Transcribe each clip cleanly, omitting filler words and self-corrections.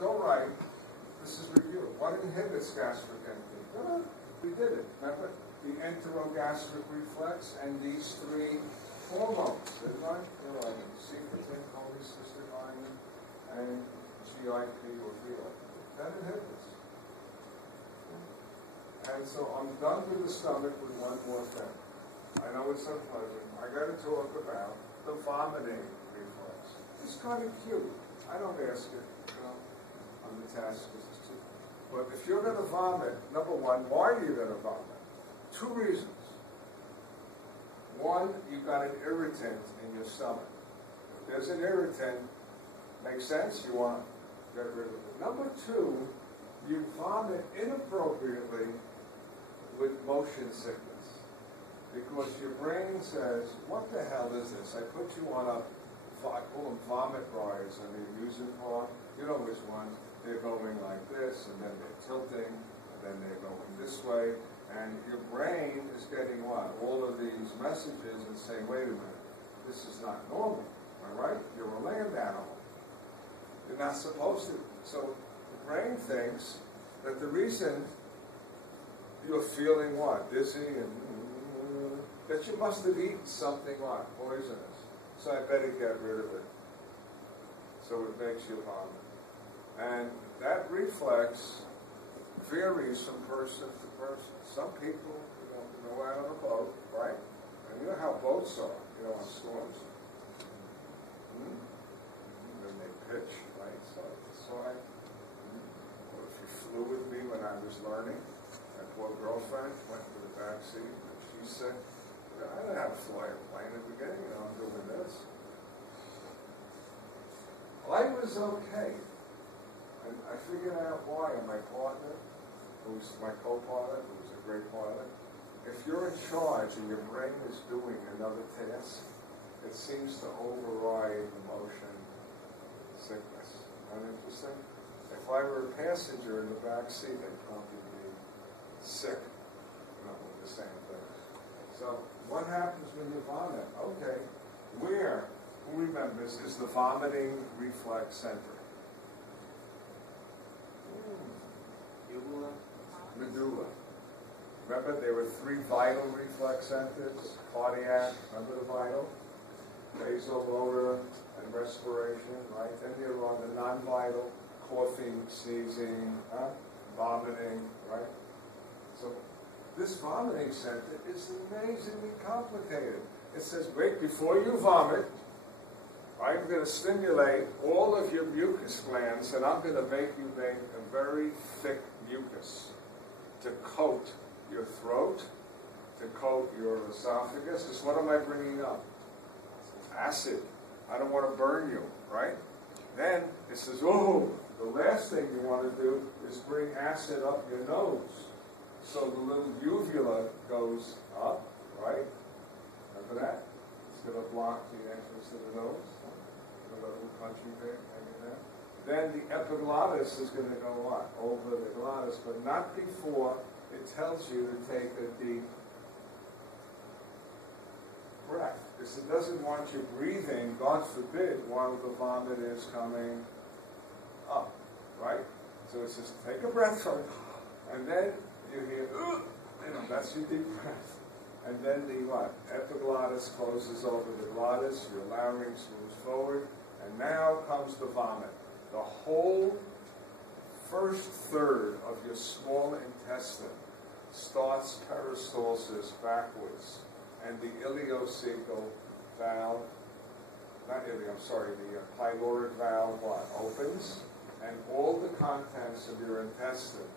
don't write. This is review. What inhibits gastric emptying? We did it. Remember? The enterogastric reflex and these three hormones. Didn't I? They're like secretin, cholecystokinin, and GIP or VLIP. That inhibits. And so I'm done with the stomach with one more thing. I know it's unpleasant. I got to talk about the vomiting reflex. It's kind of cute. I don't ask it, on the task because it's too. But if you're going to vomit, number one, why are you going to vomit? Two reasons. One, you've got an irritant in your stomach. If there's an irritant, makes sense, you want to get rid of it. Number two, you vomit inappropriately with motion sickness. Because your brain says, what the hell is this? I put you on a, I call them vomit rides on the amusement park. You know which ones. They're going like this, and then they're tilting, and then they're going this way. And your brain is getting what? All of these messages and saying, wait a minute, this is not normal. All right? You're a land animal. You're not supposed to. So the brain thinks that the reason you're feeling what? Dizzy and that you must have eaten something what? Poisonous. So I better get rid of it. So it makes you vomit. And that reflex varies from person to person. Some people, go out on a boat, right? And you know how boats are, on storms. And then they pitch, right? Side to side. Or if you flew with me when I was learning, my poor girlfriend went to the back seat, and she said, I didn't have to fly a plane at the beginning, I'm doing this. I was okay. And I figured out why. And my partner, who's my co-pilot, who's a great pilot, if you're in charge and your brain is doing another task, it seems to override the motion sickness. Isn't that interesting? If I were a passenger in the back seat, I'd probably be sick, with the same thing. So, what happens when you vomit? Okay, where, who remembers, is the vomiting reflex center? Medulla. Remember, there were three vital reflex centers, cardiac, remember the vital? Vasomotor and respiration, right? Then there are the non-vital, coughing, sneezing, vomiting, right? So this vomiting center is amazingly complicated. It says, wait, before you vomit, I'm going to stimulate all of your mucus glands, and I'm going to make you make a very thick mucus to coat your throat, to coat your esophagus. Because what am I bringing up? Acid. I don't want to burn you, right? Then it says, oh, the last thing you want to do is bring acid up your nose. So the little uvula goes up, right? Remember that? It's going to block the entrance to the nose. The little country there, hanging there. Then the epiglottis is going to go what? Over the glottis, but not before it tells you to take a deep breath. Because it doesn't want you breathing, God forbid, while the vomit is coming up, right? So it says, take a breath first, and then you hear, that's your deep breath. And then the what? Epiglottis closes over the glottis, your larynx moves forward, and now comes the vomit. The whole first third of your small intestine starts peristalsis backwards, and the ileocecal valve, the pyloric valve opens, and all the contents of your intestine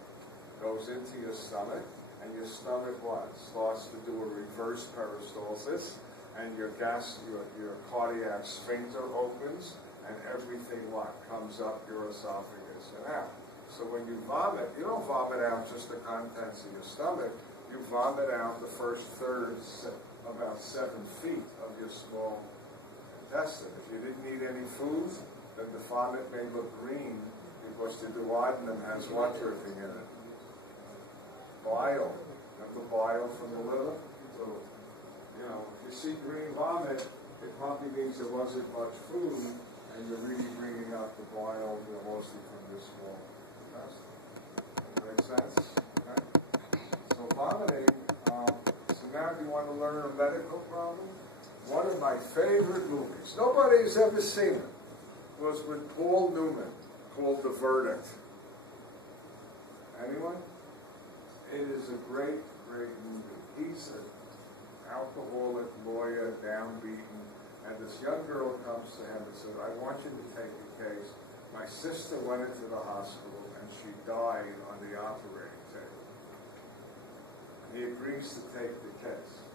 goes into your stomach, and your stomach starts to do a reverse peristalsis, and your cardiac sphincter opens, and everything comes up your esophagus and out. So when you vomit, you don't vomit out just the contents of your stomach, you vomit out the first third, about 7 feet of your small intestine. If you didn't eat any food, then the vomit may look green because the duodenum has what dripping in it? Bile. Remember bile from the liver? So, if you see green vomit, it probably means there wasn't much food, and and you're really bringing out the bile, mostly from your small intestine. Make sense? Okay? So vomiting, so now do you want to learn a medical problem? One of my favorite movies, nobody's ever seen it, was with Paul Newman, called The Verdict. Anyone? It is a great, great movie. He's an alcoholic lawyer, downbeaten, and this young girl comes to him and says, I want you to take the case. My sister went into the hospital and she died on the operating table. He agrees to take the case.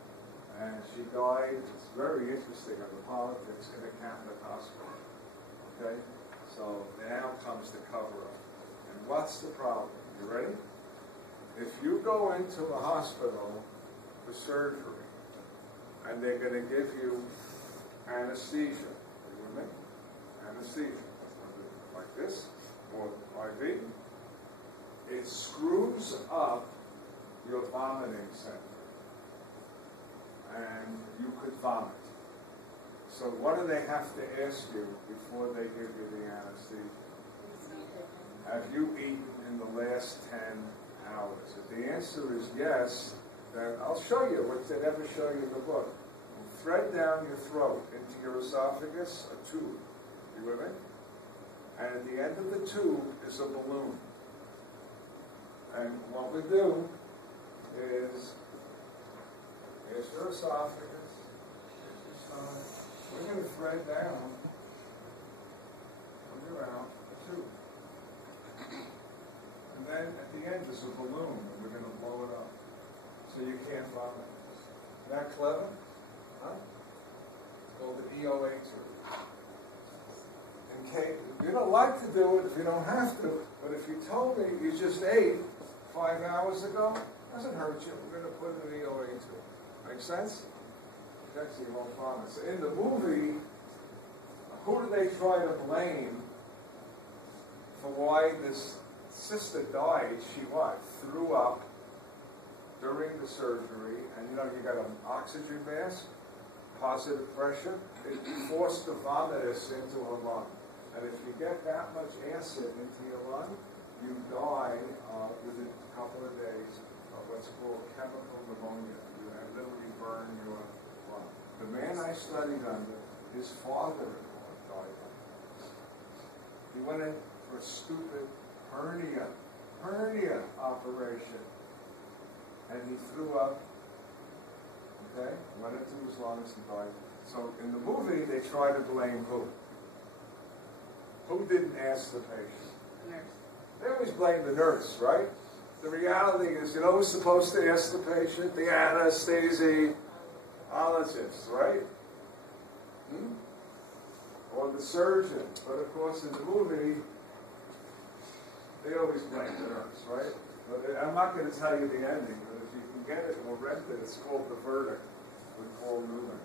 And she died, it's very interesting on the politics, in a Catholic hospital. Okay? So now comes the cover-up. And what's the problem? You ready? If you go into the hospital for surgery, and they're going to give you anesthesia, are you with me? Anesthesia, like this, or IV, it screws up your vomiting center, and you could vomit. So what do they have to ask you before they give you the anesthesia? Have you eaten in the last 10 hours? If the answer is yes, then I'll show you what they never show you in the book. Thread down your throat into your esophagus, a tube. You with me? And at the end of the tube is a balloon. And what we do is, here's your esophagus, here's your stomach. We're going to thread down from your mouth a tube. And then at the end is a balloon, and we're going to blow it up. So you can't vomit. Isn't that clever? Huh? It's called the EOA tube. In case, you don't like to do it if you don't have to, but if you told me you just ate 5 hours ago, it doesn't hurt you. We're going to put an EOA tube. Make sense? That's the whole vomit. So in the movie, who do they try to blame for why this sister died? She what? Threw up during the surgery, and you got an oxygen mask, positive pressure. It forced the vomitus into her lung. And if you get that much acid into your lung, you die within a couple of days of what's called chemical pneumonia. You literally burn your lung. The man I studied under, his father-in-law died of this. He went in for a stupid hernia operation. And he threw up, okay, went into his lungs and died. So in the movie, they try to blame who? Who didn't ask the patient? The nurse. They always blame the nurse, right? The reality is, who's supposed to ask the patient? The anesthesiologist, right? Or the surgeon. But of course, in the movie, they always blame the nurse, right? But I'm not going to tell you the ending, but if you can get it or rent it, it's called The Verdict with Paul Newman.